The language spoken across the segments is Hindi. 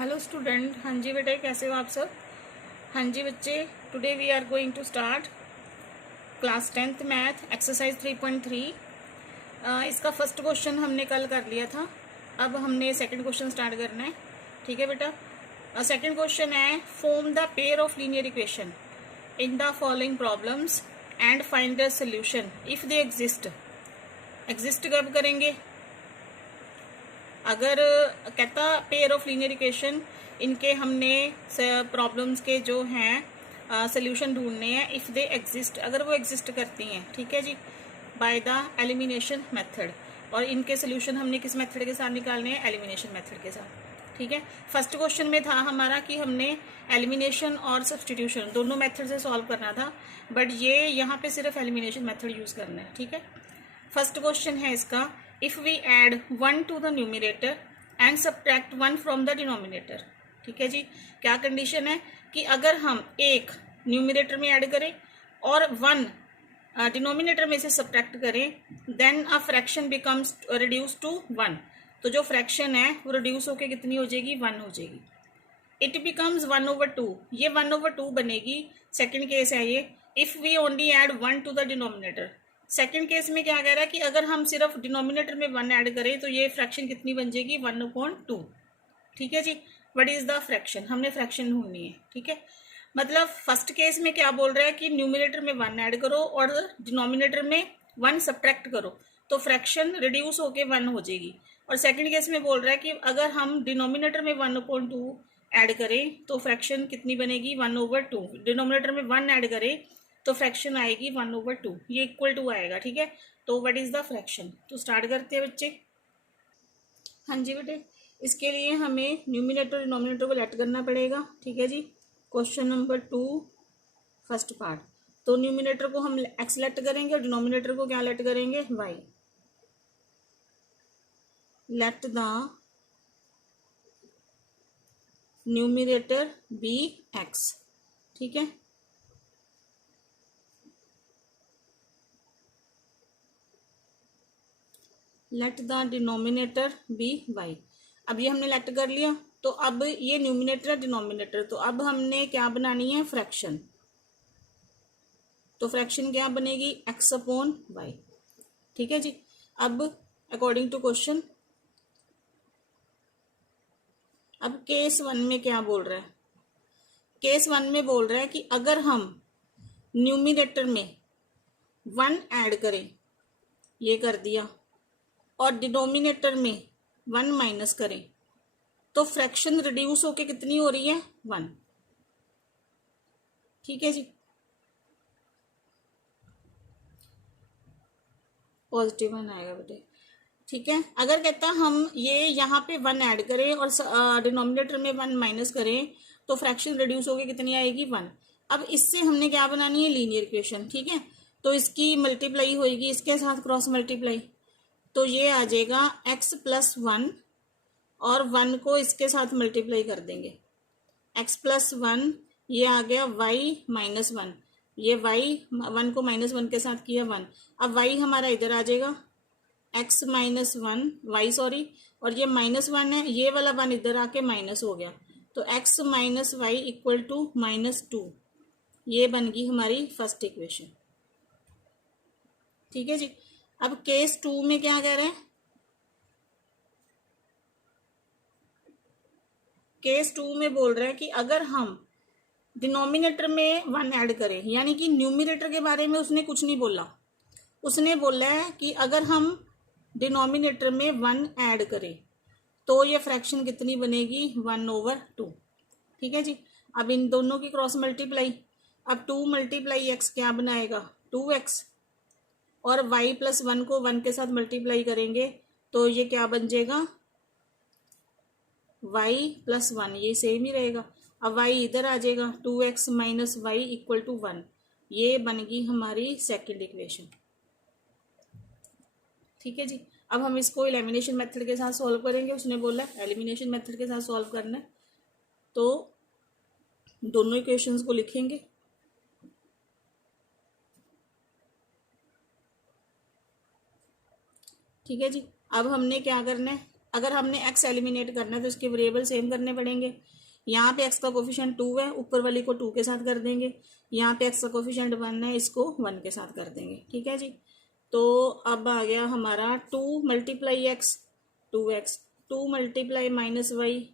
Hello student. हाँ जी बेटे, कैसे हो आप सब? हाँ जी बच्चे, today we are going to start class 10th math exercise 3.3। इसका फर्स्ट क्वेश्चन हमने कल कर लिया था। अब हमने सेकंड क्वेश्चन स्टार्ट करना है। ठीक है बेटा। सेकंड क्वेश्चन है, form the pair of linear equation in the following problems and find the solution if they exist. Exist कब करेंगे? अगर कहता पेयर ऑफ लीनियर इक्वेशन, इनके हमने प्रॉब्लम्स के जो हैं सोल्यूशन ढूंढने हैं इफ़ दे एग्जिस्ट, अगर वो एग्जिस्ट करती हैं। ठीक है जी, बाय द एलिमिनेशन मेथड। और इनके सोल्यूशन हमने किस मेथड के साथ निकालने हैं? एलिमिनेशन मेथड के साथ। ठीक है। फर्स्ट क्वेश्चन में था हमारा कि हमने एलिमिनेशन और सब्सटीट्यूशन दोनों मेथड से सॉल्व करना था, बट ये यहाँ पे सिर्फ एलिमिनेशन मेथड यूज़ करना है। ठीक है। फर्स्ट क्वेश्चन है इसका, if we add 1 to the numerator and subtract 1 from the denominator. ठीक है जी। क्या कंडीशन है कि अगर हम एक न्यूमिनेटर में ऐड करें और 1 डिनोमिनेटर में से सब्ट्रैक्ट करें, then a fraction becomes reduce to 1। तो जो फ्रैक्शन है वो रिड्यूस होकर कितनी हो जाएगी? 1 हो जाएगी। इट बिकम्स 1/2, ये 1/2 बनेगी। सेकेंड केस है ये, if we only add 1 to the denominator. Second case में क्या कह रहा है कि अगर हम सिर्फ डिनोमिनेटर में 1 ऐड करें तो ये फ्रैक्शन कितनी बन जाएगी? 1/2। ठीक है जी। What is the fraction? हमने फ्रैक्शन ढूंढनी है। ठीक है। मतलब फर्स्ट केस में क्या बोल रहा है कि न्यूमिनेटर में 1 ऐड करो और डिनोमिनेटर में 1 सब्ट्रैक्ट करो तो फ्रैक्शन रिड्यूस होके 1 हो जाएगी। और सेकंड केस में बोल रहा है कि अगर हम डिनोमिनेटर में 1/2 ऐड करें तो फ्रैक्शन कितनी बनेगी? 1/2। डिनोमिनेटर में 1 ऐड करें तो फ्रैक्शन आएगी 1/2, ये इक्वल टू आएगा। ठीक है। तो व्हाट इज द फ्रैक्शन? तो स्टार्ट करते हैं बच्चे। हाँ जी बेटे, इसके लिए हमें न्यूमिनेटर और डिनोमिनेटर को लेट करना पड़ेगा। ठीक है जी। Question number 2 first part. तो न्यूमिनेटर को हम एक्स लेट करेंगे और डिनोमिनेटर को क्या लेट करेंगे? Y. Let the numerator be x. ठीक है। Let the denominator be y. अब ये हमने लेट कर लिया, तो अब ये न्यूमिनेटर डिनोमिनेटर, तो अब हमने क्या बनानी है? फ्रैक्शन। तो फ्रैक्शन क्या बनेगी? X upon y. ठीक है जी। अब अकॉर्डिंग टू क्वेश्चन, अब केस 1 में क्या बोल रहा है? केस 1 में बोल रहा है कि अगर हम न्यूमिनेटर में 1 ऐड करें, ये कर दिया, और डिनोमिनेटर में 1 माइनस करें तो फ्रैक्शन रिड्यूस होके कितनी हो रही है? 1। ठीक है जी। पॉजिटिव 1 आएगा बेटे। ठीक है। अगर कहता हम ये यहाँ पे 1 ऐड करें और डिनोमिनेटर में 1 माइनस करें तो फ्रैक्शन रिड्यूस होके कितनी आएगी? 1। अब इससे हमने क्या बनानी है? Linear equation. ठीक है। तो इसकी मल्टीप्लाई होगी इसके साथ, क्रॉस मल्टीप्लाई, तो ये आ जाएगा x+1 और 1 को इसके साथ मल्टीप्लाई कर देंगे। x+1 ये आ गया y-1, ये y 1 को -1 के साथ किया 1। अब y हमारा इधर आ जाएगा, x-1 y सॉरी, और ये -1 है, ये वाला 1 इधर आके माइनस हो गया, तो x - y इक्वल टू -2। ये बन गई हमारी फर्स्ट इक्वेशन। ठीक है जी। अब केस 2 में क्या कह रहे हैं? केस 2 में बोल रहे हैं कि अगर हम डिनोमिनेटर में 1 ऐड करें, यानी कि न्यूमिनेटर के बारे में उसने कुछ नहीं बोला, उसने बोला है कि अगर हम डिनोमिनेटर में 1 ऐड करें तो ये फ्रैक्शन कितनी बनेगी? 1/2। ठीक है जी। अब इन दोनों की क्रॉस मल्टीप्लाई, अब 2 × x क्या बनाएगा? 2x, और y+1 को 1 के साथ मल्टीप्लाई करेंगे तो ये क्या बन जाएगा? y+1, ये सेम ही रहेगा। अब y इधर आ जाएगा, 2x - y इक्वल टू 1। ये बन गई हमारी सेकेंड इक्वेशन। ठीक है जी। अब हम इसको एलिमिनेशन मेथड के साथ सॉल्व करेंगे। उसने बोला एलिमिनेशन मेथड के साथ सॉल्व करना है, तो दोनों इक्वेशंस को लिखेंगे। ठीक है जी। अब हमने क्या करना है? अगर हमने एक्स एलिमिनेट करना है तो इसके वेरिएबल सेम करने पड़ेंगे। यहाँ पे एक्स का कोफिशिएंट 2 है, ऊपर वाली को 2 के साथ कर देंगे। यहाँ पे एक्स का कोफिशिएंट 1 है, इसको 1 के साथ कर देंगे। ठीक है जी। तो अब आ गया हमारा 2 multiply x 2x, 2 multiply minus y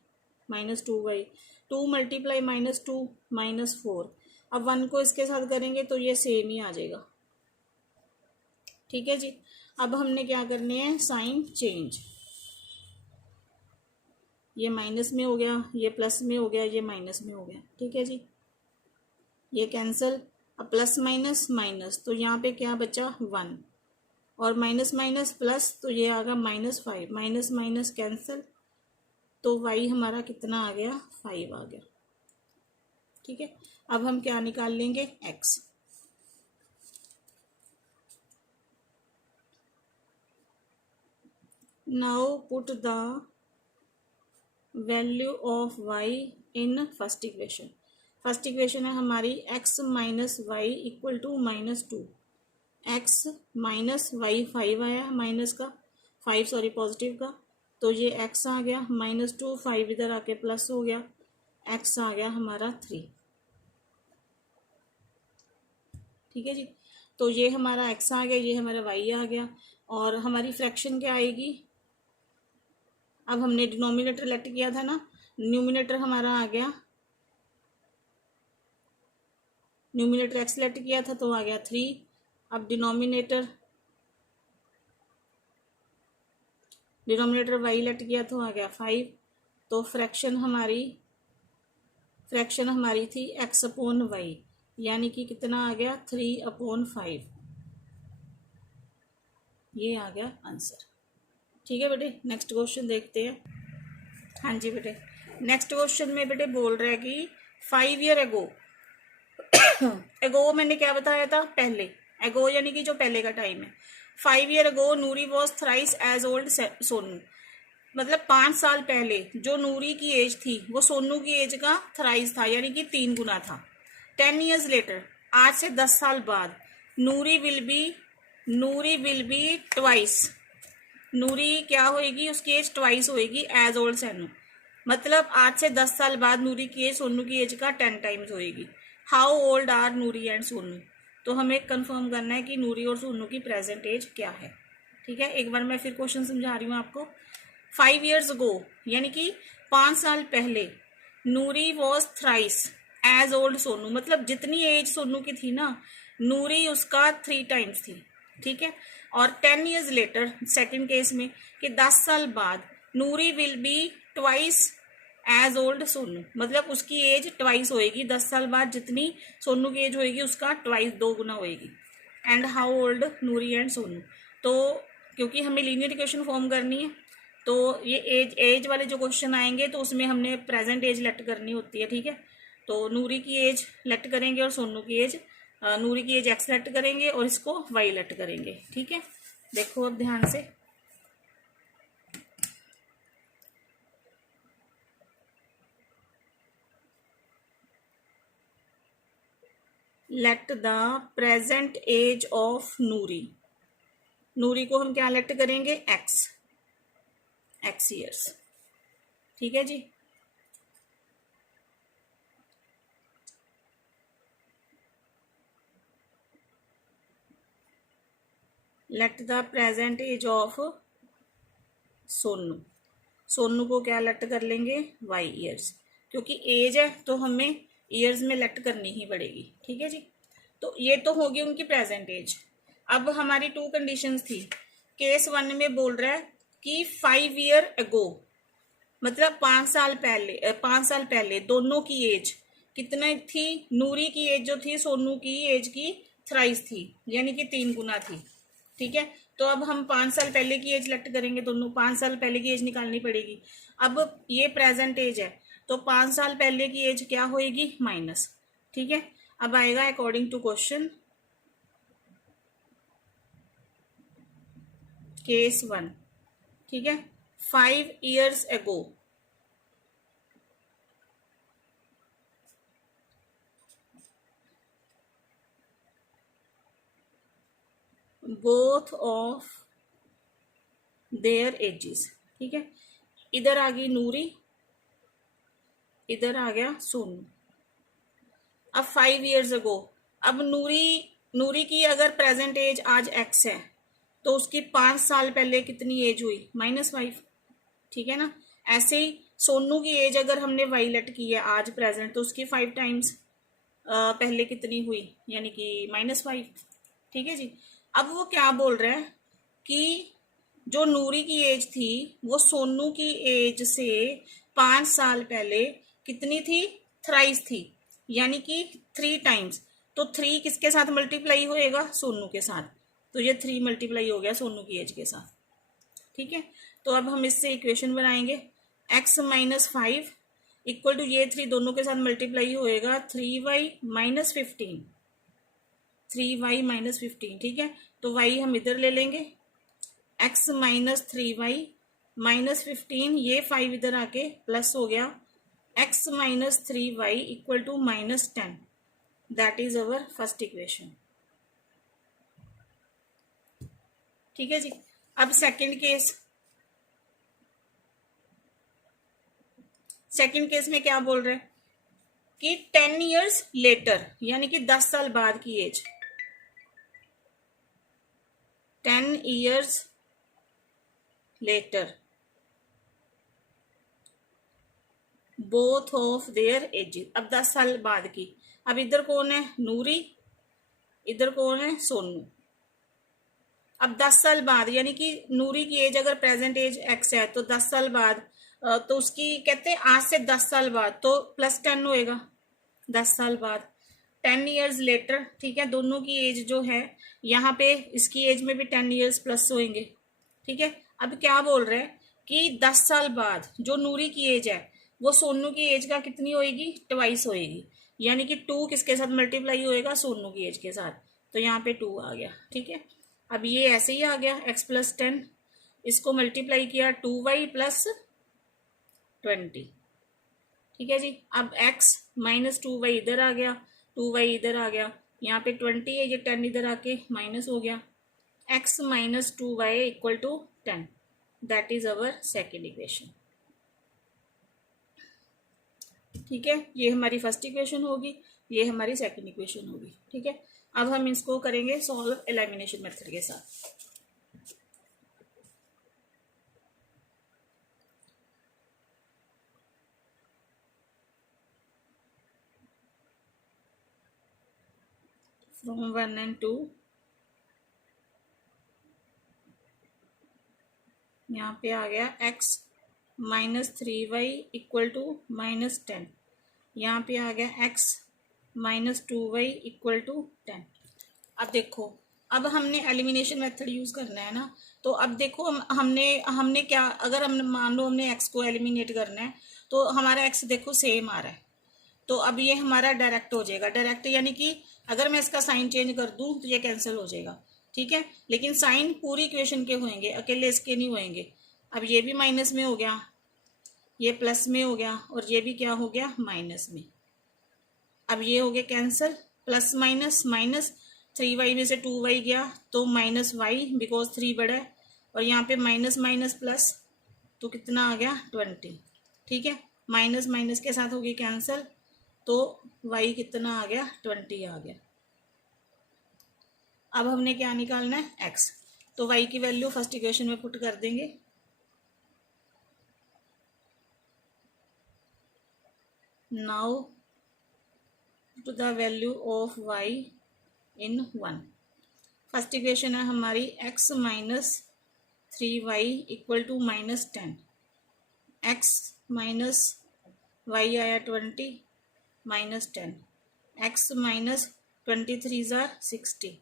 -2y, 2 multiply -2 -4। अब 1 को इसके साथ करेंगे तो ये सेम ही आ जाएगा। ठीक है जी। अब हमने क्या करने हैं, साइन चेंज। ये माइनस में हो गया, ये प्लस में हो गया, ये माइनस में हो गया। ठीक है जी। ये कैंसिल, अब प्लस माइनस माइनस, तो यहाँ पे क्या बचा 1, और माइनस माइनस प्लस, तो ये आ गया -5, माइनस माइनस कैंसिल, तो y हमारा कितना आ गया 5 आ गया। ठीक है। अब हम क्या निकाल लेंगे, x। Now put the value of y in first equation. First equation है हमारी x minus y equal to -2। x minus y 5 आया, माइनस का 5 सॉरी पॉजिटिव का, तो ये x आ गया -2, 5 इधर आके प्लस हो गया, x आ गया हमारा 3। ठीक है जी। तो ये हमारा x आ गया, ये हमारा y आ गया, और हमारी फ्रैक्शन क्या आएगी। अब हमने डिनोमिनेटर लेट किया था ना, न्यूमिनेटर हमारा आ गया, न्यूमिनेटर x लेट किया था तो आ गया 3। अब डिनोमिनेटर y लेट किया तो आ गया 5। तो फ्रैक्शन हमारी थी x अपॉन y, यानी कि कितना आ गया 3/5। ये आ गया आंसर। ठीक है बेटे, नेक्स्ट क्वेश्चन देखते हैं। हाँ जी बेटे, नेक्स्ट क्वेश्चन में बेटे बोल रहा है कि 5 ईयर एगो एगो मैंने क्या बताया था, पहले एगो यानी कि जो पहले का टाइम है। 5 year ago Noori was thrice as old Sonu, मतलब 5 साल पहले जो नूरी की एज थी वो सोनू की एज का थ्राइस था, यानी कि 3 गुना था। 10 ईयर्स लेटर, आज से 10 साल बाद, नूरी विल बी ट्वाइस, नूरी क्या होएगी, उसकी एज ट्वाइस होएगी एज ओल्ड सोनू, मतलब आज से 10 साल बाद नूरी की एज सोनू की एज का 10 टाइम्स होएगी। How old are Noori and Sonu, तो हमें कंफर्म करना है कि नूरी और सोनू की प्रेजेंट एज क्या है। ठीक है, एक बार मैं फिर क्वेश्चन समझा रही हूँ आपको। 5 ईयर्स अगो यानी कि 5 साल पहले, Noori was thrice as old Sonu, मतलब जितनी एज सोनू की थी ना, नूरी उसका 3 टाइम्स थी। ठीक है। और 10 ईयर्स लेटर, सेकंड केस में, कि 10 साल बाद Noori will be twice age old Sonu, मतलब उसकी एज ट्वाइस होएगी, 10 साल बाद जितनी सोनू की एज होएगी उसका ट्वाइस 2 गुना होएगी। And how old Noori and Sonu, तो क्योंकि हमें लीनियर इक्वेशन फॉर्म करनी है, तो ये एज वाले जो क्वेश्चन आएंगे तो उसमें हमने प्रेजेंट एज लेट करनी होती है। ठीक है। तो नूरी की एज लेट करेंगे और सोनू की एज, नूरी की एज एक्स लेट करेंगे और इसको वाई लेट करेंगे। ठीक है, देखो अब ध्यान से। Let the present age of Noori, Noori को हम क्या लेट करेंगे, एक्स ईयर्स। ठीक है जी। Let the present age of Sonu, Sonu को क्या लेट कर लेंगे, वाई ईयर्स, क्योंकि एज है तो हमें ईयर्स में लेट करनी ही पड़ेगी। ठीक है जी। तो ये तो होगी उनकी प्रेजेंट एज। अब हमारी 2 कंडीशंस थी। केस 1 में बोल रहा है कि 5 ईयर अगो, मतलब 5 साल पहले दोनों की एज कितने थी, नूरी की एज जो थी सोनू की एज की थ्राइस थी, यानी कि 3 गुना थी। ठीक है। तो अब हम 5 साल पहले की एज लेट करेंगे, दोनों 5 साल पहले की एज निकालनी पड़ेगी। अब ये प्रेजेंट एज है तो 5 साल पहले की एज क्या होएगी, माइनस। ठीक है। अब आएगा अकॉर्डिंग टू क्वेश्चन, केस 1। ठीक है। 5 years ago, both of their edges. ठीक है। इधर आ गई नूरी, इधर आ गया सोनू। अब 5 years अगो, अब नूरी की अगर प्रेजेंट एज आज x है तो उसकी 5 साल पहले कितनी एज हुई, -5, ठीक है ना। ऐसे ही सोनू की एज अगर हमने वाई लेट की है आज प्रेजेंट तो उसकी 5 times पहले कितनी हुई, यानी कि -5, ठीक है जी। अब वो क्या बोल रहे हैं कि जो नूरी की एज थी वो सोनू की एज से 5 साल पहले कितनी थी, थ्राइस थी, यानी कि 3 times। तो 3 किसके साथ मल्टीप्लाई होएगा, सोनू के साथ। तो ये 3 मल्टीप्लाई हो गया सोनू की एज के साथ, ठीक है। तो अब हम इससे इक्वेशन बनाएंगे, x-5 इक्वल टू ये 3 दोनों के साथ मल्टीप्लाई होएगा 3y - 15, 3y - 15, ठीक है। तो y हम इधर ले लेंगे, x - 3y - 15, ये 5 इधर आके प्लस हो गया, x - 3y equal to -10, that is our first equation, ठीक है जी। अब सेकंड केस में क्या बोल रहे हैं कि 10 years लेटर, यानी कि 10 साल बाद की age, 10 years later both of their ages, अब 10 साल बाद की। अब इधर कौन है, नूरी, इधर कौन है, सोनू। अब 10 साल बाद, यानी कि नूरी की एज अगर प्रेजेंट एज x है तो 10 साल बाद, तो उसकी कहते हैं आज से 10 साल बाद तो +10 होएगा, 10 साल बाद 10 years लेटर, ठीक है। दोनों की एज जो है यहाँ पे इसकी एज में भी 10 years प्लस होंगे, ठीक है। अब क्या बोल रहे हैं कि 10 साल बाद जो नूरी की एज है वो सोनू की एज का कितनी होएगी, ट्वाइस होएगी, यानी कि 2 किसके साथ मल्टीप्लाई होएगा, सोनू की एज के साथ। तो यहाँ पे 2 आ गया, ठीक है। अब ये ऐसे ही आ गया x + 10, इसको मल्टीप्लाई किया 2y + 20, ठीक है जी। अब x - 2y इधर आ गया, 2y इधर आ गया, यहाँ पे 20 है, ये 10 इधर आके माइनस हो गया, x - 2y equal to 10, that is our second equation, ठीक है। ये हमारी फर्स्ट इक्वेशन होगी, ये हमारी सेकेंड इक्वेशन होगी, ठीक है। अब हम इसको करेंगे सॉल्व एलिमिनेशन मेथड के साथ। फ्रॉम 1 and 2, यहाँ पे आ गया x - 3y इक्वल टू -10, यहाँ पे आ गया x - 2y इक्वल टू 10। अब देखो, अब हमने एलिमिनेशन मेथड यूज करना है ना, तो अब देखो हमने हमने क्या, अगर हम मान लो हमने x को एलिमिनेट करना है तो हमारा x देखो सेम आ रहा है, तो अब ये हमारा डायरेक्ट हो जाएगा, डायरेक्ट यानी कि अगर मैं इसका साइन चेंज कर दूं तो ये कैंसिल हो जाएगा, ठीक है। लेकिन साइन पूरी इक्वेशन के होंगे, अकेले इसके नहीं होंगे। अब ये भी माइनस में हो गया, ये प्लस में हो गया, और ये भी क्या हो गया, माइनस में। अब ये हो गया cancel, plus minus minus, 3y में से 2y गया तो -y, बिकॉज 3 बड़ा है, और यहाँ पे माइनस माइनस प्लस, तो कितना आ गया 20, ठीक है। माइनस माइनस के साथ होगी कैंसिल, तो y कितना आ गया, 20 आ गया। अब हमने क्या निकालना है, x, तो y की वैल्यू फर्स्ट इक्वेशन में पुट कर देंगे, now to the value of y in 1। First equation है हमारी x - 3y equal to -10, x minus y आया 20 -10, x - 23 = 60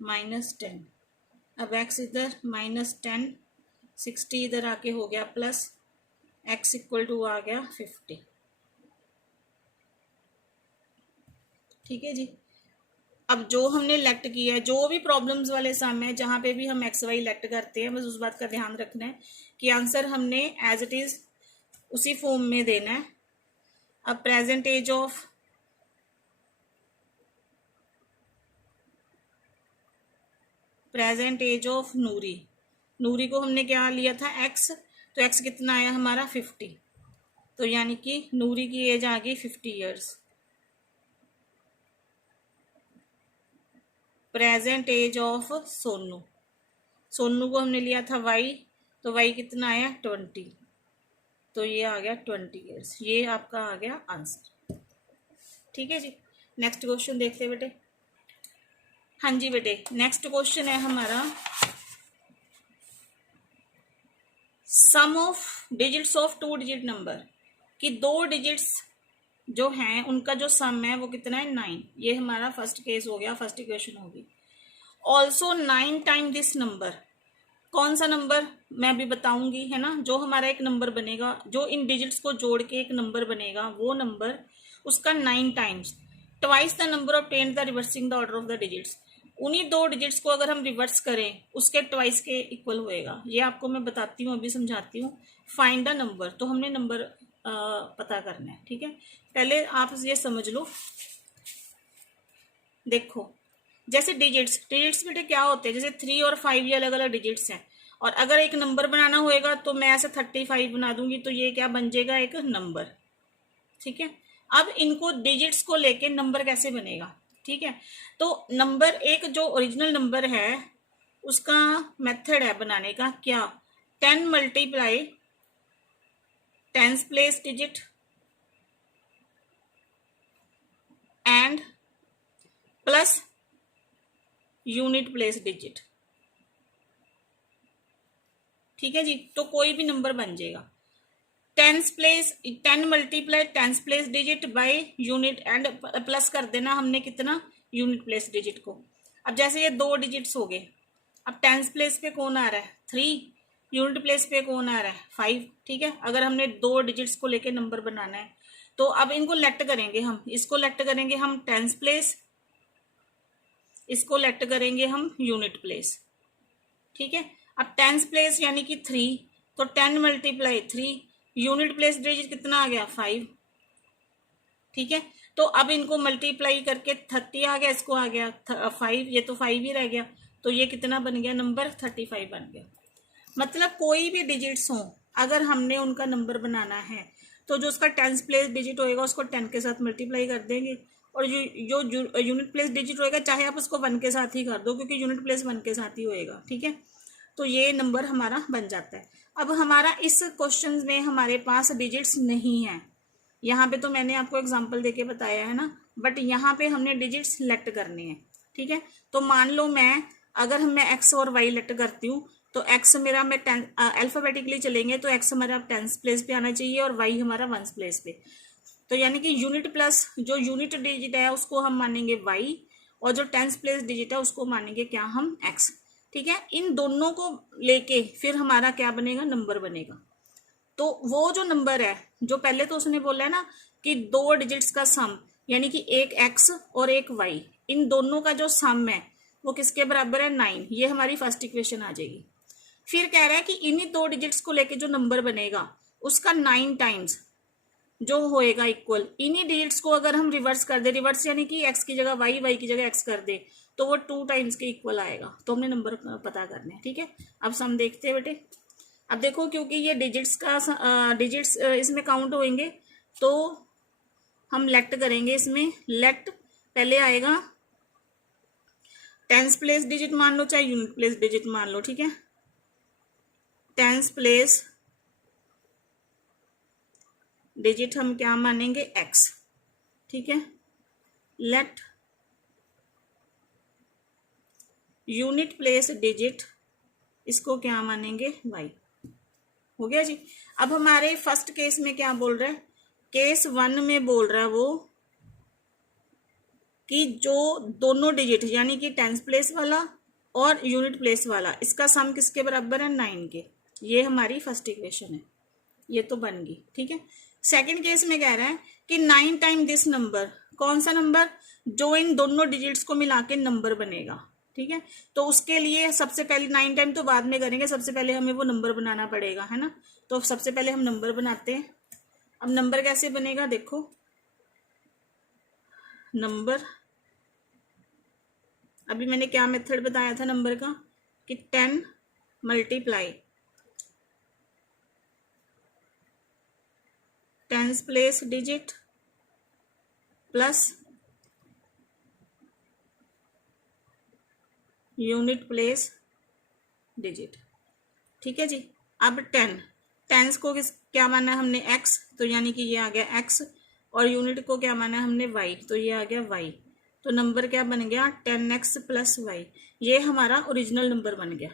-10, अब x इधर -10, 60 इधर आके हो गया प्लस, x इक्वल टू आ गया 50, ठीक है जी। अब जो हमने लेक्ट किया है, जो भी प्रॉब्लम्स वाले सम है जहां पे भी हम एक्स वाई लेक्ट करते हैं, बस उस बात का ध्यान रखना है कि आंसर हमने एज इट इज उसी फॉर्म में देना है। अब present age of Noori, Noori को हमने क्या लिया था x, तो x कितना आया हमारा 50, तो यानी कि नूरी की एज आ गई 50 years. Present age of Sonu, Sonu को हमने लिया था y, तो y कितना आया 20, तो ये आ गया 20 ईयर्स। ये आपका आ गया आंसर। ठीक है जी, नेक्स्ट क्वेश्चन देखते हैं बेटे। हाँ जी बेटे, नेक्स्ट क्वेश्चन है हमारा sum of digits of 2 digit number, कि 2 डिजिट्स जो हैं उनका जो सम है वो कितना है 9। ये हमारा फर्स्ट केस हो गया, फर्स्ट इक्वेशन होगी। ऑल्सो 9 टाइम दिस नंबर, कौन सा नंबर मैं अभी बताऊंगी है ना, जो हमारा एक नंबर बनेगा, जो इन डिजिट्स को जोड़ के एक नंबर बनेगा, वो नंबर उसका 9 times twice the number of 10 the reversing the order of the digits, उन्हीं 2 डिजिट्स को अगर हम रिवर्स करें उसके ट्वाइस के इक्वल होएगा। ये आपको मैं बताती हूँ, अभी समझाती हूँ। फाइंड द नंबर, तो हमने नंबर पता करना है। ठीक है, पहले आप ये समझ लो। देखो, जैसे डिजिट्स बेटे क्या होते हैं, जैसे 3 और 5 ये अलग अलग डिजिट्स हैं, और अगर एक नंबर बनाना होएगा तो मैं ऐसे 35 बना दूंगी, तो ये क्या बन जाएगा, एक नंबर। ठीक है, अब इनको डिजिट्स को लेके नंबर कैसे बनेगा। ठीक है, तो नंबर एक जो ओरिजिनल नंबर है उसका मेथड है बनाने का, क्या, 10 multiply 10th place digit and plus unit place digit. ठीक है जी, तो कोई भी नंबर बन जाएगा। 10 multiply 10th place digit by unit and plus कर देना हमने कितना, यूनिट प्लेस डिजिट को। अब जैसे ये 2 डिजिट्स हो गए, अब 10th प्लेस पे कौन आ रहा है 3, यूनिट प्लेस पे कौन आ रहा है 5। ठीक है, अगर हमने 2 डिजिट्स को लेके नंबर बनाना है तो अब इनको लेफ्ट करेंगे हम, इसको लेफ्ट करेंगे हम 10th प्लेस, इसको लेफ्ट करेंगे हम यूनिट प्लेस। ठीक है, अब 10th प्लेस यानी कि 3, तो 10 मल्टीप्लाई 3, यूनिट प्लेस डिजिट कितना आ गया 5। ठीक है, तो अब इनको मल्टीप्लाई करके 30 आ गया, इसको आ गया 5, ये तो 5 ही रह गया, तो ये कितना बन गया नंबर 35 बन गया। मतलब कोई भी डिजिट्स हो, अगर हमने उनका नंबर बनाना है तो जो उसका 10th प्लेस डिजिट होएगा उसको 10 के साथ मल्टीप्लाई कर देंगे, और जो यूनिट प्लेस डिजिट होएगा चाहे आप उसको 1 के साथ ही कर दो, क्योंकि यूनिट प्लेस 1 के साथ ही होएगा। ठीक है, तो ये नंबर हमारा बन जाता है। अब हमारा इस क्वेश्चन में हमारे पास डिजिट्स नहीं है, यहाँ पे तो मैंने आपको एग्जांपल देके बताया है ना, बट यहाँ पे हमने डिजिट्स सेलेक्ट करने हैं। ठीक है, तो मान लो अगर मैं एक्स और वाई लेट करती हूँ, तो एक्स मेरा मैं अल्फाबेटिकली चलेंगे तो एक्स हमारा 10th प्लेस पे आना चाहिए और वाई हमारा 1st प्लेस पे। तो यानी कि यूनिट प्लस जो यूनिट डिजिट है उसको हम मानेंगे वाई, और जो 10th प्लेस डिजिट है उसको मानेंगे क्या, हम एक्स। ठीक है, इन दोनों को लेके फिर हमारा क्या बनेगा, नंबर बनेगा। तो वो जो नंबर है, जो पहले तो उसने बोला है ना कि 2 डिजिट्स का सम, यानी कि एक एक्स और एक वाई, इन दोनों का जो सम है वो किसके बराबर है 9। ये हमारी फर्स्ट इक्वेशन आ जाएगी। फिर कह रहा है कि इन्हीं 2 डिजिट्स को लेके जो नंबर बनेगा उसका 9 टाइम्स जो होएगा इक्वल, इन्हीं डिजिट्स को अगर हम रिवर्स कर दे, रिवर्स यानी कि एक्स की जगह वाई, वाई की जगह एक्स कर दे, तो वो 2 टाइम्स के इक्वल आएगा। तो हमने नंबर पता करने हैं। ठीक है, अब सम देखते हैं बेटे। अब देखो, क्योंकि ये डिजिट्स इसमें काउंट होंगे, तो हम लेट करेंगे इसमें। लेट पहले आएगा 10th प्लेस डिजिट मान लो, चाहे यूनिट प्लेस डिजिट मान लो। ठीक है, 10th प्लेस डिजिट हम क्या मानेंगे, एक्स। ठीक है, लेट यूनिट प्लेस डिजिट, इसको क्या मानेंगे, वाई। हो गया जी। अब हमारे फर्स्ट केस में क्या बोल रहा है, केस 1 में बोल रहा है वो कि जो दोनों डिजिट यानी कि 10th प्लेस वाला और यूनिट प्लेस वाला, इसका सम किसके बराबर है 9 के। ये हमारी फर्स्ट इक्वेशन है, ये तो बन गई। ठीक है, सेकंड केस में कह रहा है कि 9 टाइम दिस नंबर, कौन सा नंबर, जो इन दोनों डिजिट्स को मिला के नंबर बनेगा। ठीक है, तो उसके लिए सबसे पहले 9 टाइम तो बाद में करेंगे, सबसे पहले हमें वो नंबर बनाना पड़ेगा, है ना। तो सबसे पहले हम नंबर बनाते हैं। अब नंबर कैसे बनेगा, देखो नंबर, अभी मैंने क्या मेथड बताया था नंबर का, कि 10 multiply tens place digit plus unit place digit. ठीक है जी। अब टेंस को क्या माना है हमने एक्स, तो यानी कि ये आ गया एक्स, और यूनिट को क्या माना है हमने वाई, तो ये आ गया वाई। तो नंबर क्या बन गया 10x प्लस वाई, ये हमारा ओरिजिनल नंबर बन गया।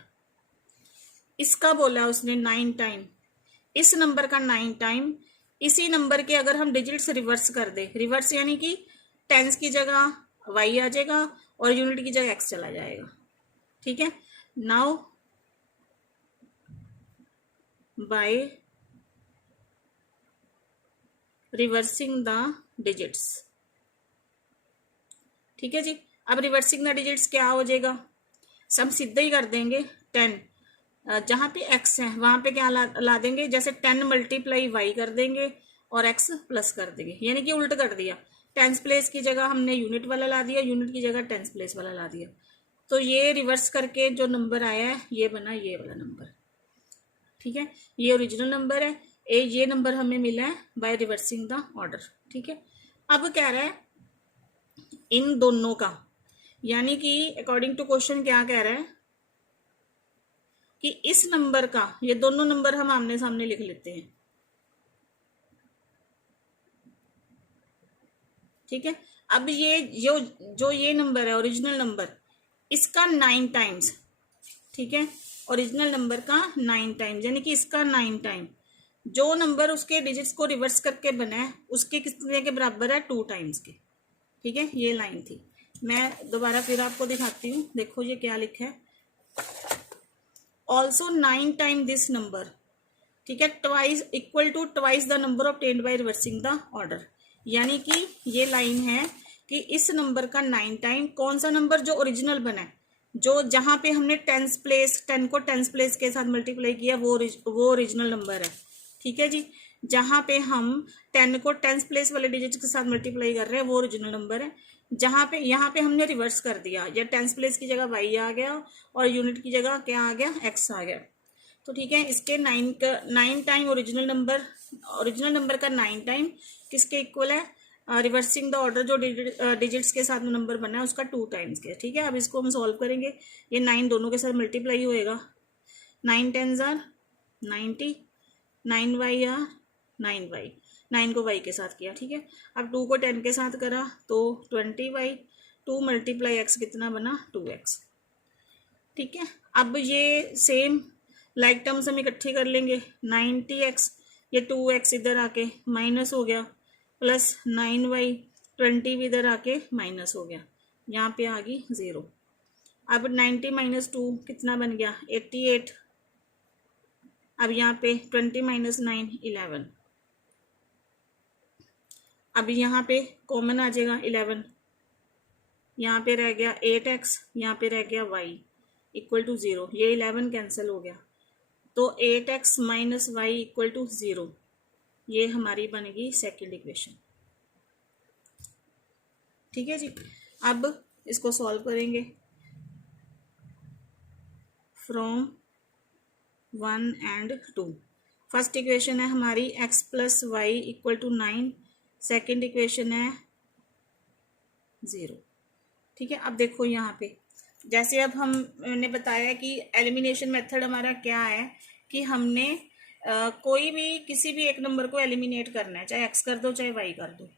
इसका बोला उसने 9 टाइम, इस नंबर का 9 टाइम, इसी नंबर के अगर हम डिजिट्स रिवर्स कर दे, रिवर्स यानी कि टेंस की जगह वाई आ जाएगा और यूनिट की जगह एक्स चला जाएगा। ठीक है। Now bye reversing the digits. ठीक है जी। अब रिवर्सिंग द डिजिट्स क्या हो जाएगा, सब सीधे ही कर देंगे। 10 जहां पे x है वहां पे क्या ला देंगे, जैसे 10 मल्टीप्लाई वाई कर देंगे और x प्लस कर देंगे, यानी कि उल्ट कर दिया। टेंस प्लेस की जगह हमने यूनिट वाला ला दिया, यूनिट की जगह टेंस प्लेस वाला ला दिया। तो ये रिवर्स करके जो नंबर आया है ये बना ये वाला नंबर। ठीक है, ये ओरिजिनल नंबर है, ये नंबर हमें मिला है बाय रिवर्सिंग द ऑर्डर। ठीक है। अब कह रहा है इन दोनों का, यानी कि अकॉर्डिंग टू क्वेश्चन क्या कह रहा है कि इस नंबर का, ये दोनों नंबर हम आमने सामने लिख लेते हैं। ठीक है। अब ये जो ये नंबर है ओरिजिनल नंबर, इसका 9 टाइम्स। ठीक है, ओरिजिनल नंबर का 9 टाइम्स, यानी कि इसका 9 टाइम, जो नंबर उसके डिजिट्स को रिवर्स करके बना है उसके कितने के बराबर है 2 टाइम्स के। ठीक है, ये लाइन थी। मैं दोबारा फिर आपको दिखाती हूँ, देखो ये क्या लिखा है, ऑल्सो 9 टाइम दिस नंबर। ठीक है, twice equal to twice the number obtained by reversing the order, यानी कि ये लाइन है कि इस नंबर का 9 टाइम, कौन सा नंबर जो ओरिजिनल बना है, जो जहां पे हमने 10 को टेंस प्लेस के साथ मल्टीप्लाई किया वो ओरिजिनल नंबर है। ठीक है जी, जहां पे हम 10 को टेंस प्लेस वाले डिजिट के साथ मल्टीप्लाई कर रहे हैं वो ओरिजिनल नंबर है। जहां पे यहाँ पे हमने रिवर्स कर दिया, या टेंस प्लेस की जगह वाई आ गया और यूनिट की जगह क्या आ गया एक्स आ गया। तो ठीक है, इसके 9 टाइम ओरिजिनल नंबर का 9 टाइम किसके इक्वल है, रिवर्सिंग द ऑर्डर जो डिजिट्स के साथ नंबर बना है उसका 2 टाइम्स के। ठीक है, अब इसको हम सॉल्व करेंगे, ये 9 दोनों के साथ मल्टीप्लाई होएगा, 9 10s are 90, 9y are 9y, 9 को y के साथ किया। ठीक है, अब 2 को 10 के साथ करा तो 20y, 2 मल्टीप्लाई x कितना बना 2x। ठीक है, अब ये सेम लाइक टर्म्स हम इकट्ठी कर लेंगे, 90x, ये 2x इधर आके माइनस हो गया, प्लस 9y, 20 भी इधर आके माइनस हो गया, यहाँ पे आ गई 0। अब 90 माइनस 2 कितना बन गया 88, अब यहाँ पे 20 माइनस 9 11, अब यहाँ पे कॉमन आ जाएगा 11, यहाँ पे रह गया 8x, यहाँ पे रह गया y इक्वल टू 0, ये 11 कैंसिल हो गया, तो 8x minus y equal to 0, ये हमारी बनेगी सेकेंड इक्वेशन। ठीक है जी, अब इसको सॉल्व करेंगे फ्रॉम 1 एंड 2। फर्स्ट इक्वेशन है हमारी x plus y equal to 9, second equation है 0। ठीक है, अब देखो यहाँ पे जैसे अब हमने बताया कि एलिमिनेशन मेथड हमारा क्या है कि हमने कोई भी किसी भी एक नंबर को एलिमिनेट करना है, चाहे x कर दो चाहे y कर दो।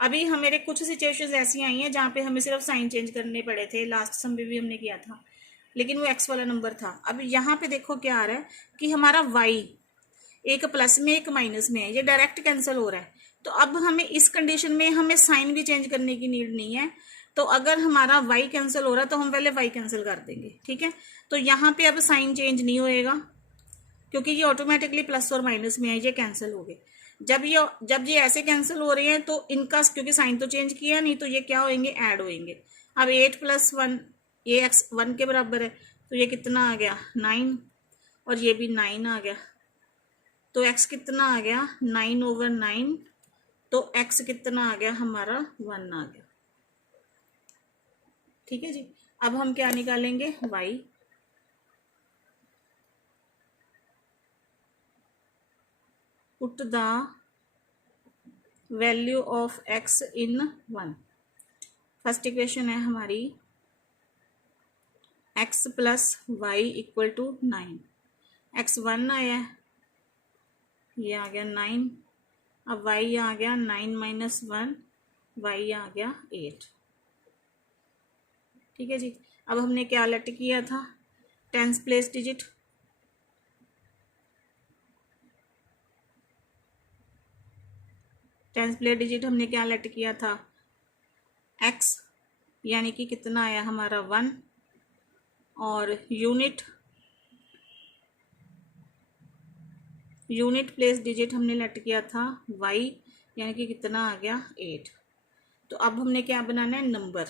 अभी हमारे कुछ सिचुएशंस ऐसी आई हैं जहाँ पे हमें सिर्फ साइन चेंज करने पड़े थे, लास्ट सम में भी हमने किया था, लेकिन वो x वाला नंबर था। अब यहाँ पे देखो क्या आ रहा है कि हमारा y एक प्लस में एक माइनस में है, ये डायरेक्ट कैंसिल हो रहा है। तो अब हमें इस कंडीशन में हमें साइन भी चेंज करने की नीड नहीं है, तो अगर हमारा y कैंसिल हो रहा है तो हम पहले y कैंसिल कर देंगे। ठीक है, तो यहाँ पे अब साइन चेंज नहीं होएगा क्योंकि ये ऑटोमेटिकली प्लस और माइनस में है, ये कैंसिल हो गए। जब ये ऐसे कैंसिल हो रहे हैं तो इनका, क्योंकि साइन तो चेंज किया नहीं, तो ये क्या होंगे ऐड होंगे। अब 8 प्लस 1, ये x 1 के बराबर है, तो ये कितना आ गया 9, और ये भी 9 आ गया, तो x कितना आ गया 9/9, तो x कितना आ गया हमारा 1 आ गया। ठीक है जी, अब हम क्या निकालेंगे y, put the value of x in 1। First equation है हमारी x plus y equal to 9। x 1 आया है, ये आ गया 9। अब y आ गया 9 माइनस 1, y आ गया 8। ठीक है जी। अब हमने क्या लेट किया था, tens place digit. Tens place digit हमने क्या लेट किया था, x, यानी कि कितना आया हमारा 1, और यूनिट प्लेस डिजिट हमने लेट किया था y, यानी कि कितना आ गया 8। तो अब हमने क्या बनाना है, नंबर।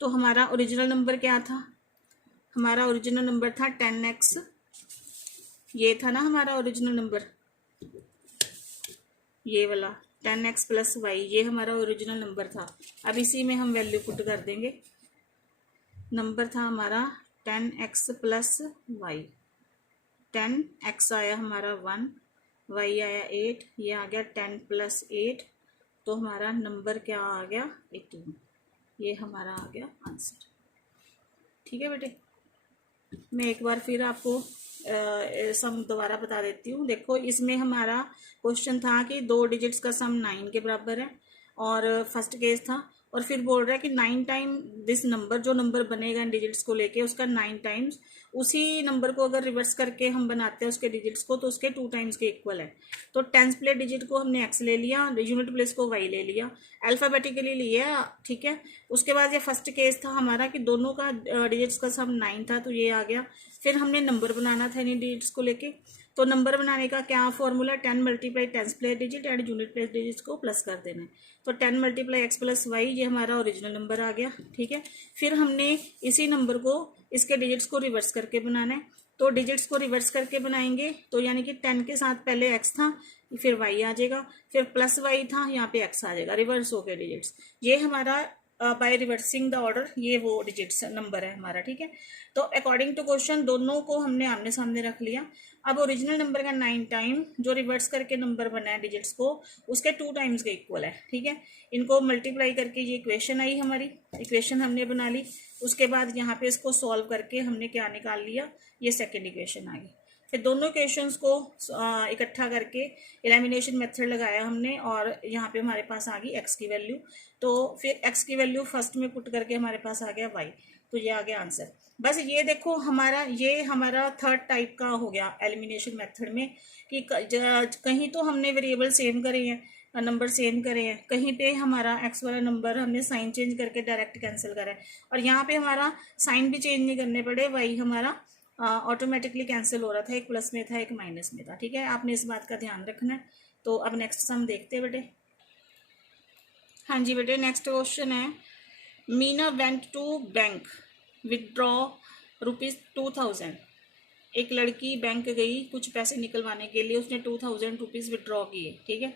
तो हमारा ओरिजिनल नंबर क्या था, हमारा ओरिजिनल नंबर था 10x। ये था ना हमारा ओरिजिनल नंबर, ये वाला 10x प्लस वाई, ये हमारा ओरिजिनल नंबर था। अब इसी में हम वैल्यू पुट कर देंगे। नंबर था हमारा 10x प्लस वाई। 10x आया हमारा 1, वाई आया 8, ये आ गया 10 प्लस 8, तो हमारा नंबर क्या आ गया 18। ये हमारा आ गया आंसर। ठीक है बेटे, मैं एक बार फिर आपको सम दोबारा बता देती हूँ। देखो, इसमें हमारा क्वेश्चन था कि 2 डिजिट्स का सम 9 के बराबर है, और फर्स्ट केस था, और फिर बोल रहा है कि 9 टाइम दिस नंबर, जो नंबर बनेगा इन डिजिट्स को लेके उसका 9 टाइम्स, उसी नंबर को अगर रिवर्स करके हम बनाते हैं उसके डिजिट्स को, तो उसके 2 टाइम्स के इक्वल है। तो टेंस प्लेस डिजिट को हमने x ले लिया, यूनिट प्लेस को y ले लिया, अल्फाबेटिकली लिया। ठीक है, उसके बाद ये फर्स्ट केस था हमारा कि दोनों का डिजिट्स का सम 9 था, तो ये आ गया। फिर हमने नंबर बनाना था इन डिजिट्स को लेके, तो नंबर बनाने का क्या formula, 10 multiply tens place digit and unit place digits को प्लस कर देना है। तो 10 मल्टीप्लाई x प्लस वाई, ये हमारा ओरिजिनल नंबर आ गया। ठीक है, फिर हमने इसी नंबर को इसके डिजिट्स को रिवर्स करके बनाना है। तो डिजिट्स को रिवर्स करके बनाएंगे तो यानी कि 10 के साथ पहले x था, फिर y आ जाएगा, फिर प्लस y था, यहाँ पे x आ जाएगा, रिवर्स हो गए डिजिट्स। ये हमारा बाय रिवर्सिंग द ऑर्डर, ये वो डिजिट्स नंबर है हमारा। ठीक है, तो अकॉर्डिंग टू क्वेश्चन दोनों को हमने आमने सामने रख लिया। अब ओरिजिनल नंबर का 9 टाइम जो रिवर्स करके नंबर बना है डिजिट्स को, उसके 2 टाइम्स के इक्वल है। ठीक है, इनको मल्टीप्लाई करके ये इक्वेशन आई हमारी, इक्वेशन हमने बना ली। उसके बाद यहाँ पे इसको सॉल्व करके हमने क्या निकाल लिया, ये सेकेंड इक्वेशन आ गई। फिर दोनों इक्वेशंस को इकट्ठा करके एलिमिनेशन मेथड लगाया हमने, और यहाँ पे हमारे पास आ गई x की वैल्यू। तो फिर x की वैल्यू फर्स्ट में पुट करके हमारे पास आ गया y, तो ये आ गया आंसर। बस ये देखो, ये हमारा थर्ड टाइप का हो गया एलिमिनेशन मेथड में, कि कहीं तो हमने वेरिएबल सेम करे हैं, नंबर सेम करे हैं, कहीं पे हमारा x वाला नंबर हमने साइन चेंज करके डायरेक्ट कैंसिल करा है, और यहाँ पे हमारा साइन भी चेंज नहीं करने पड़े, y हमारा ऑटोमेटिकली कैंसिल हो रहा था, एक प्लस में था एक माइनस में था। ठीक है, आपने इस बात का ध्यान रखना है। तो अब नेक्स्ट सम देखते हैं बेटे। हाँ जी बेटे, नेक्स्ट क्वेश्चन है, Meena went to bank withdraw ₹2000। एक लड़की बैंक गई कुछ पैसे निकलवाने के लिए, उसने 2000 रुपीज़ विदड्रॉ किए। ठीक है,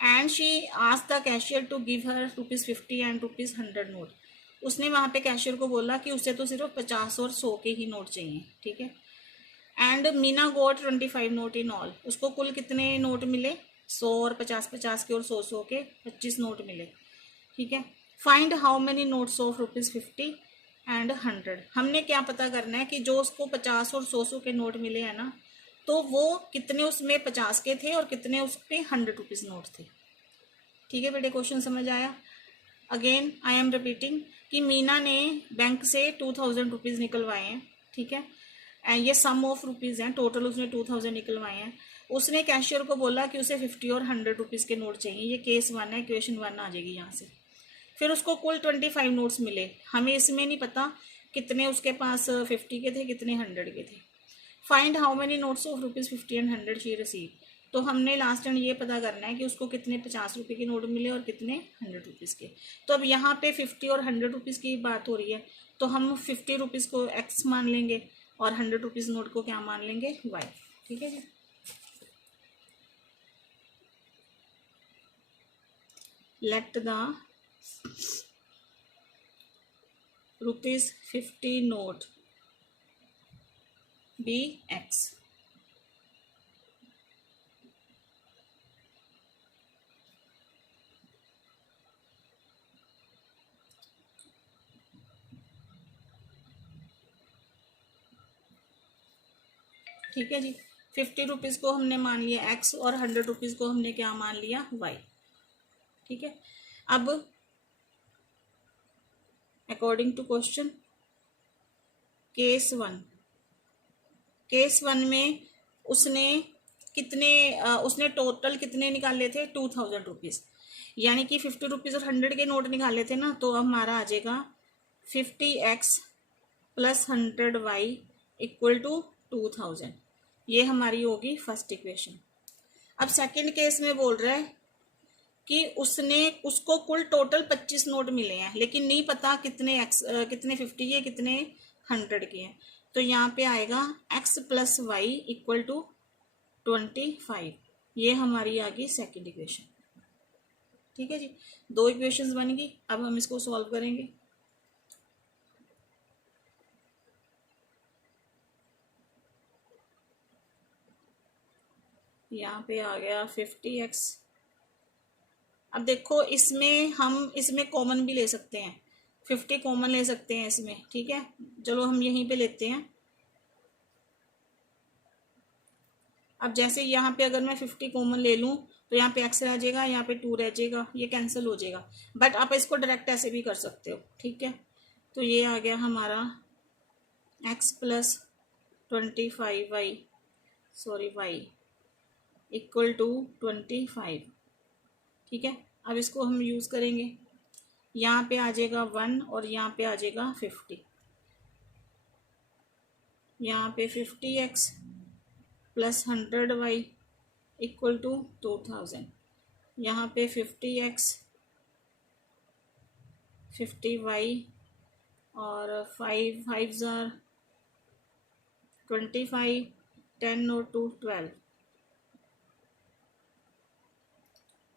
and she asked the cashier to give her ₹50 and ₹100 note. उसने वहाँ पे कैशियर को बोला कि उसे तो सिर्फ 50 और 100 के ही नोट चाहिए। ठीक है, and Meena got 25 note in all. उसको कुल कितने नोट मिले, 100 और 50 के और 100 के 25 नोट मिले। ठीक है, find how many notes of ₹50 and 100। हमने क्या पता करना है कि जो उसको 50 और 100 के नोट मिले हैं ना, तो वो कितने उसमें 50 के थे और कितने उसमें 100 रुपीज़ नोट थे। ठीक है बेटे, क्वेश्चन समझ आया। अगेन आई एम रिपीटिंग कि मीना ने बैंक से 2000 रुपीज़ निकलवाए हैं। ठीक है, ये सम ऑफ रुपीज़ हैं, टोटल उसने 2000 निकलवाए हैं। उसने कैशियर को बोला कि उसे 50 और 100 रुपीज़ के नोट चाहिए। ये केस 1 है, इक्वेशन 1 आ जाएगी यहाँ से। फिर उसको कुल 25 नोट्स मिले। हमें इसमें नहीं पता कितने उसके पास 50 के थे, कितने 100 के थे। Find how many notes of ₹50 and 100 she receive. तो हमने लास्ट टाइम ये पता करना है कि उसको कितने 50 रुपये के नोट मिले और कितने 100 रुपीज़ के। तो अब यहाँ पे 50 और 100 रुपीज़ की बात हो रही है, तो हम 50 रुपीज़ को x मान लेंगे और 100 रुपीज़ नोट को क्या मान लेंगे, y। ठीक है जी, let the ₹50 note be x। ठीक है जी। 50 रुपीज़ को हमने मान लिया x और 100 रुपीज़ को हमने क्या मान लिया y। ठीक है, अब according to question case one में उसने उसने टोटल कितने निकाले थे 2000 रुपीज़, यानी कि 50 रुपीज़ और 100 के नोट निकाले थे ना, तो हमारा आ जाएगा 50x plus 100y equal to 2000। ये हमारी होगी फर्स्ट इक्वेशन। अब सेकंड केस में बोल रहा है कि उसको कुल टोटल 25 नोट मिले हैं, लेकिन नहीं पता कितने 50 के कितने 100 के हैं। तो यहाँ पे आएगा x plus y equal to 25। ये हमारी आ गई सेकेंड इक्वेशन। ठीक है जी, 2 इक्वेशंस बन गई। अब हम इसको सॉल्व करेंगे। यहाँ पे आ गया 50x। अब देखो इसमें कॉमन भी ले सकते हैं, 50 कॉमन ले सकते हैं इसमें। ठीक है, चलो हम यहीं पे लेते हैं। अब जैसे यहाँ पे अगर मैं 50 कॉमन ले लूँ तो यहाँ पे x रह जाएगा, यहाँ पे 2 रह जाएगा, ये कैंसिल हो जाएगा। बट आप इसको डायरेक्ट ऐसे भी कर सकते हो। ठीक है, तो ये आ गया हमारा x plus 25y y equal to 25। ठीक है, अब इसको हम यूज़ करेंगे। यहाँ पे आ जाएगा 1 और यहाँ पे आ जाएगा 50। यहाँ पे 50x plus 100y equal to 2000। यहाँ पे 50x 50y और 5 ज़ार 25, 10 और 2 12।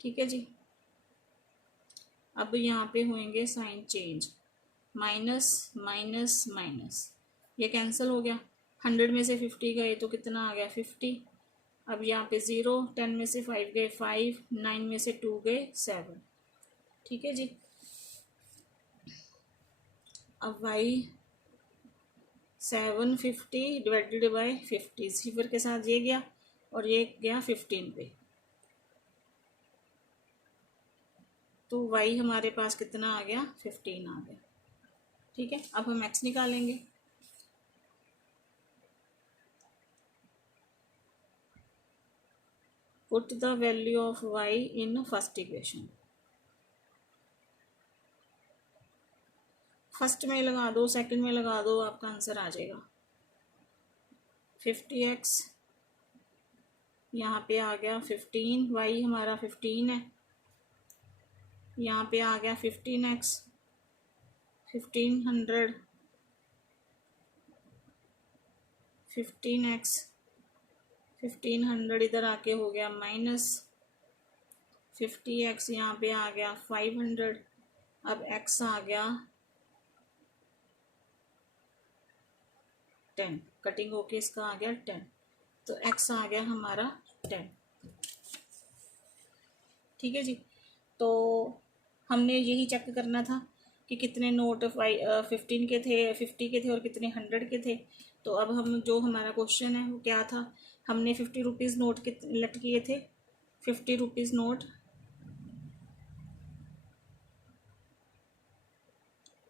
ठीक है जी, अब यहाँ पे होंगे sign change, minus minus minus, ये कैंसिल हो गया। 100 में से 50 गए तो कितना आ गया 50। अब यहाँ पे 0, 10 में से 5 गए 5, 9 में से 2 गए 7। ठीक है जी, अब y 750 डिवाइडेड बाय 50, सिफर के साथ ये गया और ये गया 15 पे, तो y हमारे पास कितना आ गया 15 आ गया। ठीक है, अब हम x निकालेंगे। Put the value of y in first equation. First में लगा दो, सेकंड में लगा दो, आपका आंसर आ जाएगा। 50x यहाँ पे आ गया 15, y हमारा 15 है। यहाँ पे आ गया 15x 1500, 15x 1500 इधर आके हो गया माइनस 50x, यहाँ पे आ गया 500। अब x आ गया 10, कटिंग होके इसका आ गया 10, तो x आ गया हमारा 10। ठीक है जी, तो हमने यही चेक करना था कि कितने नोट 15 के थे, 50 के थे और कितने 100 के थे। तो अब हम जो हमारा क्वेश्चन है वो क्या था, हमने 50 रुपीज़ नोट लेट किए थे। 50 रुपीज़ नोट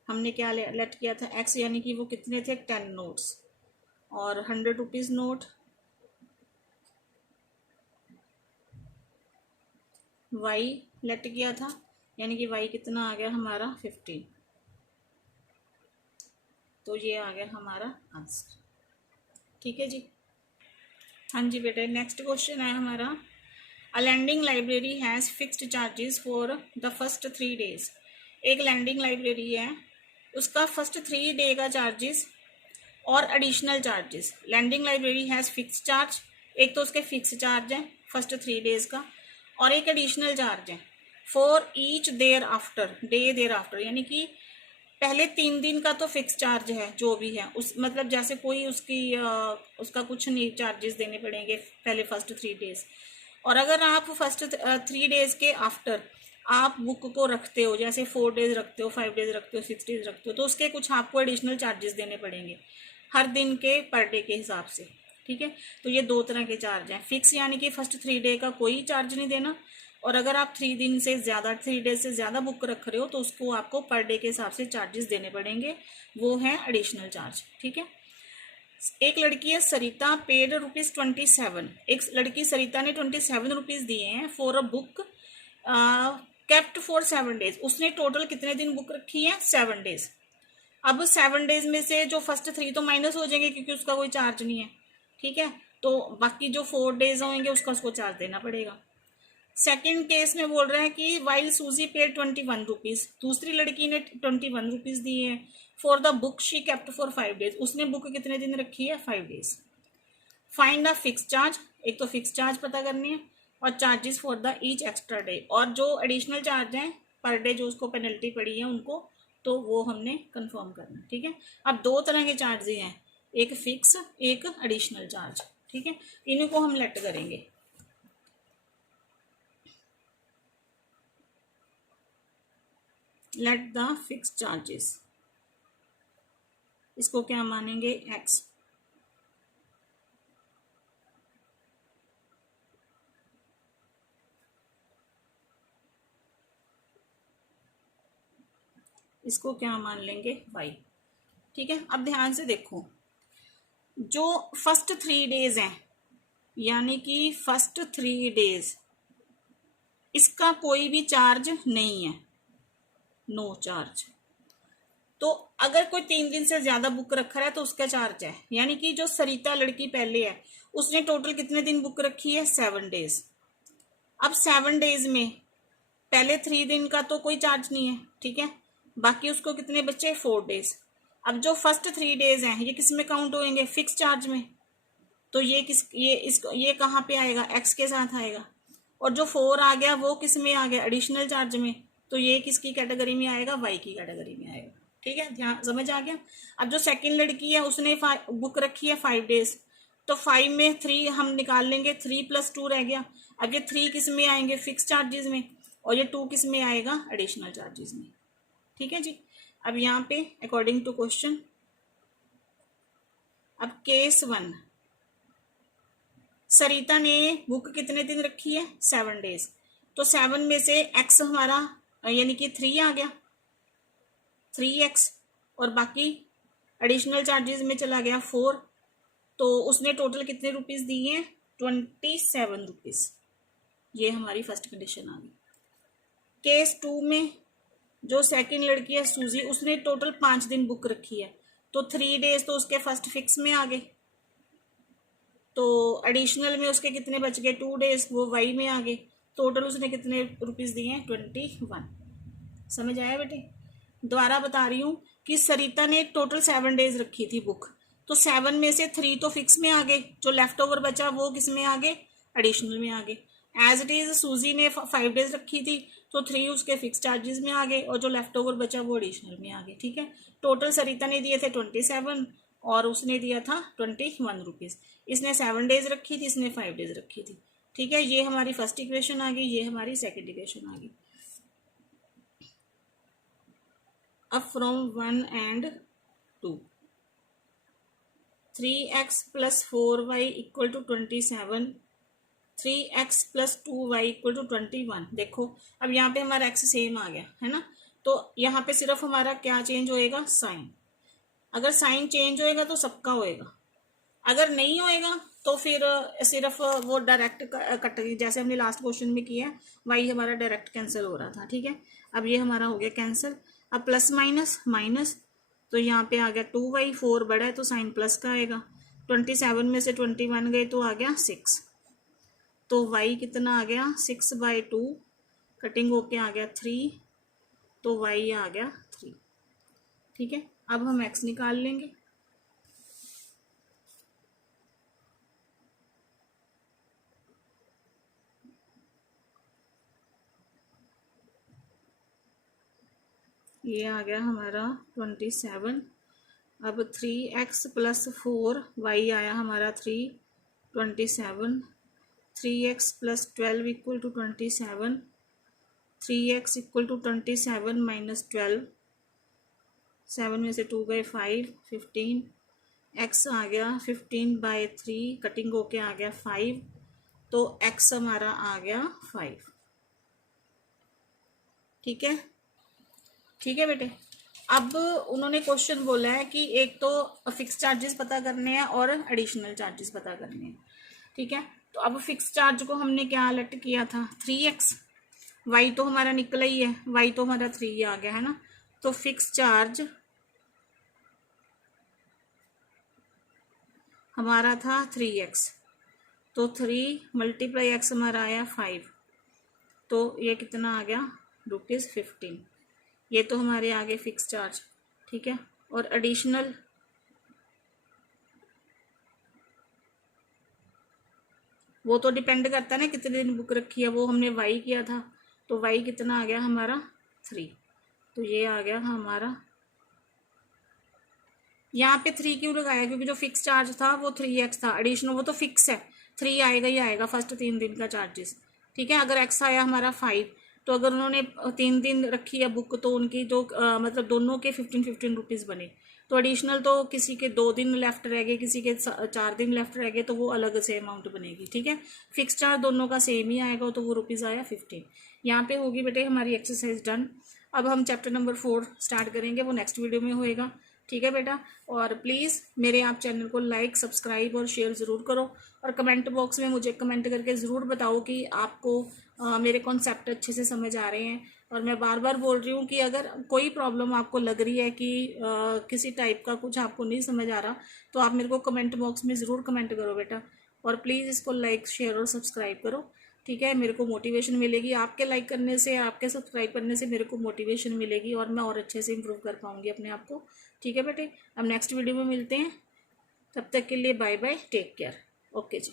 हमने क्या लेट किया था x, यानी कि वो कितने थे 10 नोट्स, और 100 रुपीज़ नोट y लेट किया था, यानी कि y कितना आ गया हमारा 15। तो ये आ गया हमारा आंसर। ठीक है जी, हाँ जी बेटे, नेक्स्ट क्वेश्चन है हमारा। A landing library has fixed charges for the first 3 days. एक लैंडिंग लाइब्रेरी है, उसका फर्स्ट 3 डे का चार्जेस और additional charges. Landing library has fix charge, एक तो उसके फिक्स चार्ज है फर्स्ट 3 डेज का, और एक एडिशनल चार्ज है for each thereafter, day thereafter, यानी कि पहले 3 दिन का तो फिक्स चार्ज है जो भी है, उस मतलब जैसे कोई उसका कुछ नहीं चार्जेस देने पड़ेंगे पहले फर्स्ट 3 डेज। और अगर आप फर्स्ट 3 डेज के आफ्टर आप बुक को रखते हो, जैसे 4 डेज रखते हो, 5 डेज रखते हो, 6 डेज रखते हो, तो उसके कुछ आपको एडिशनल चार्जेस देने पड़ेंगे हर दिन के पर डे के हिसाब से। ठीक है। तो ये दो तरह के चार्ज हैं, फिक्स यानी कि फर्स्ट 3 डे का कोई चार्ज नहीं देना, और अगर आप 3 डेज से ज़्यादा बुक रख रहे हो तो उसको आपको पर डे के हिसाब से चार्जेस देने पड़ेंगे, वो है एडिशनल चार्ज। ठीक है। एक लड़की है सरिता, पेड ₹27। एक लड़की सरिता ने ₹27 दिए हैं for a book kept for 7 days. उसने टोटल कितने दिन बुक रखी है? 7 डेज। अब 7 डेज में से जो फर्स्ट 3 तो माइनस हो जाएंगे क्योंकि उसका कोई चार्ज नहीं है। ठीक है। तो बाकी जो 4 डेज होंगे उसका उसको चार्ज देना पड़ेगा। सेकंड केस में बोल रहे हैं कि वाइल सूजी पेड ₹21, दूसरी लड़की ने ₹21 दिए हैं for the book she kept for 5 days. उसने बुक कितने दिन रखी है? 5 days. Find the fix charge, एक तो फिक्स चार्ज पता करनी है और charges for the each extra day, और जो एडिशनल चार्ज हैं पर डे जो उसको पेनल्टी पड़ी है उनको, तो वो हमने कंफर्म करना। ठीक है। अब दो तरह के चार्ज हैं, एक फिक्स एक एडिशनल चार्ज। ठीक है। इनको हम लेट करेंगे। लेट द फिक्स चार्जेस, इसको क्या मानेंगे? एक्स। इसको क्या मान लेंगे? वाई। ठीक है। अब ध्यान से देखो, जो फर्स्ट 3 डेज हैं यानी कि फर्स्ट 3 डेज, इसका कोई भी चार्ज नहीं है, नो चार्ज। तो अगर कोई 3 दिन से ज्यादा बुक रखा है तो उसका चार्ज है, यानी कि जो सरिता लड़की पहले है उसने टोटल कितने दिन बुक रखी है? 7 डेज। अब 7 डेज में पहले 3 दिन का तो कोई चार्ज नहीं है। ठीक है। बाकी उसको कितने बचे? 4 डेज। अब जो फर्स्ट 3 डेज हैं ये किस में काउंट होंगे? फिक्स चार्ज में। तो ये कहाँ पे आएगा? एक्स के साथ आएगा। और जो 4 आ गया वो किस में आ गया? एडिशनल चार्ज में। तो ये किसकी कैटेगरी में आएगा? वाई की कैटेगरी में आएगा। ठीक है। ध्यान समझ आ गया। अब जो सेकंड लड़की है उसने बुक रखी है 5 डेज, तो 5 में 3 हम निकाल लेंगे, 3 + 2 रह गया। अब ये 3 किस में आएंगे? फिक्स चार्जेस में, और ये 2 किस में आएगा? एडिशनल चार्जेस में। ठीक है जी। अब यहाँ पे अकॉर्डिंग टू क्वेश्चन, अब केस 1, सरिता ने बुक कितने दिन रखी है? 7 डेज। तो 7 में से एक्स हमारा यानी कि 3 आ गया, 3x, और बाकी एडिशनल चार्जेस में चला गया 4। तो उसने टोटल कितने रुपीस दिए हैं? ₹27। ये हमारी फर्स्ट कंडीशन आ गई। केस 2 में जो सेकंड लड़की है सूजी, उसने टोटल 5 दिन बुक रखी है, तो 3 डेज तो उसके फर्स्ट फिक्स में आ गए, तो एडिशनल में उसके कितने बच गए? 2 डेज, वो वाई में आ गए। टोटल उसने कितने रुपीस दिए हैं? 21। समझ आया बेटे? दोबारा बता रही हूँ कि सरिता ने टोटल 7 डेज रखी थी बुक, तो 7 में से 3 तो फिक्स में आ गए, जो लेफ्ट ओवर बचा वो किस में आ गए? एडिशनल में आ गए। एज इट इज सूजी ने 5 डेज रखी थी, तो 3 उसके फिक्स चार्जेस में आ गए, और जो लेफ्ट ओवर बचा वो एडिशनल में आ गए। ठीक है। टोटल सरिता ने दिए थे 27 और उसने दिया था 21 रुपीज। इसने 7 डेज रखी थी, इसने 5 डेज रखी थी। ठीक है। ये हमारी फर्स्ट इक्वेशन आ गई, ये हमारी सेकेंड इक्वेशन आ गई। अब from 1 and 2, 3x + 4y = 27, 3x + 2y = 21। देखो अब यहाँ पे हमारा x सेम आ गया है ना, तो यहाँ पे सिर्फ हमारा क्या चेंज होएगा? साइन। अगर साइन चेंज होएगा तो सबका होएगा, अगर नहीं होएगा तो फिर सिर्फ वो डायरेक्ट कट, जैसे हमने लास्ट क्वेश्चन में किया, वाई हमारा डायरेक्ट कैंसिल हो रहा था। ठीक है। अब ये हमारा हो गया कैंसिल। अब प्लस माइनस माइनस, तो यहाँ पे आ गया 2y, 4 बड़ा है तो साइन प्लस का आएगा। 27 में से 21 गए तो आ गया 6, तो y कितना आ गया? 6/2, कटिंग होके आ गया 3, तो y आ गया 3। ठीक है। अब हम x निकाल लेंगे। ये आ गया हमारा 27। अब 3x + 4y आया हमारा 3, 27, 3x + 12 = 27, 3x = 27 - 12, 7 में से 2 गए 5, 15, एक्स आ गया 15/3, कटिंग होके आ गया 5, तो एक्स हमारा आ गया 5। ठीक है, ठीक है बेटे। अब उन्होंने क्वेश्चन बोला है कि एक तो फिक्स चार्जेस पता करने हैं और एडिशनल चार्जेस पता करने हैं। ठीक है, तो अब फिक्स चार्ज को हमने क्या अलर्ट किया था 3x, वाई तो हमारा निकला ही है, वाई तो हमारा 3 आ गया है ना, तो फिक्स चार्ज हमारा था 3x, तो 3 × x हमारा आया 5, तो ये कितना आ गया ₹15। ये तो हमारे आगे फिक्स चार्ज। ठीक है, और एडिशनल वो तो डिपेंड करता है ना कितने दिन बुक रखी है, वो हमने वाई किया था, तो वाई कितना आ गया हमारा 3, तो ये आ गया हमारा। यहाँ पे 3 क्यों लगाया, क्योंकि जो फिक्स चार्ज था वो 3x था, एडिशनल वो तो फिक्स है, 3 आएगा ही आएगा फर्स्ट 3 दिन का चार्जेस। ठीक है, अगर x आया हमारा 5, तो अगर उन्होंने 3 दिन रखी है बुक, तो उनकी जो मतलब दोनों के 15-15 रुपीज़ बने, तो एडिशनल तो किसी के 2 दिन लेफ्ट रह गए, किसी के 4 दिन लेफ्ट रह गए, तो वो अलग से अमाउंट बनेगी। ठीक है, फिक्स चार्ज दोनों का सेम ही आएगा, तो वो रुपीज़ आया 15। यहाँ पे होगी बेटे हमारी एक्सरसाइज डन। अब हम चैप्टर नंबर 4 स्टार्ट करेंगे, वो नेक्स्ट वीडियो में होएगा। ठीक है बेटा, और प्लीज़ मेरे आप चैनल को लाइक, सब्सक्राइब और शेयर ज़रूर करो, और कमेंट बॉक्स में मुझे कमेंट करके ज़रूर बताओ कि आपको मेरे कॉन्सेप्ट अच्छे से समझ आ रहे हैं। और मैं बार बार बोल रही हूँ कि अगर कोई प्रॉब्लम आपको लग रही है कि किसी टाइप का कुछ आपको नहीं समझ आ रहा, तो आप मेरे को कमेंट बॉक्स में ज़रूर कमेंट करो बेटा, और प्लीज़ इसको लाइक, शेयर और सब्सक्राइब करो। ठीक है, मेरे को मोटिवेशन मिलेगी, आपके लाइक करने से, आपके सब्सक्राइब करने से मेरे को मोटिवेशन मिलेगी, और मैं और अच्छे से इम्प्रूव कर पाऊंगी अपने आप को। ठीक है बेटे, अब नेक्स्ट वीडियो में मिलते हैं, तब तक के लिए bye bye, take care. Okay जी।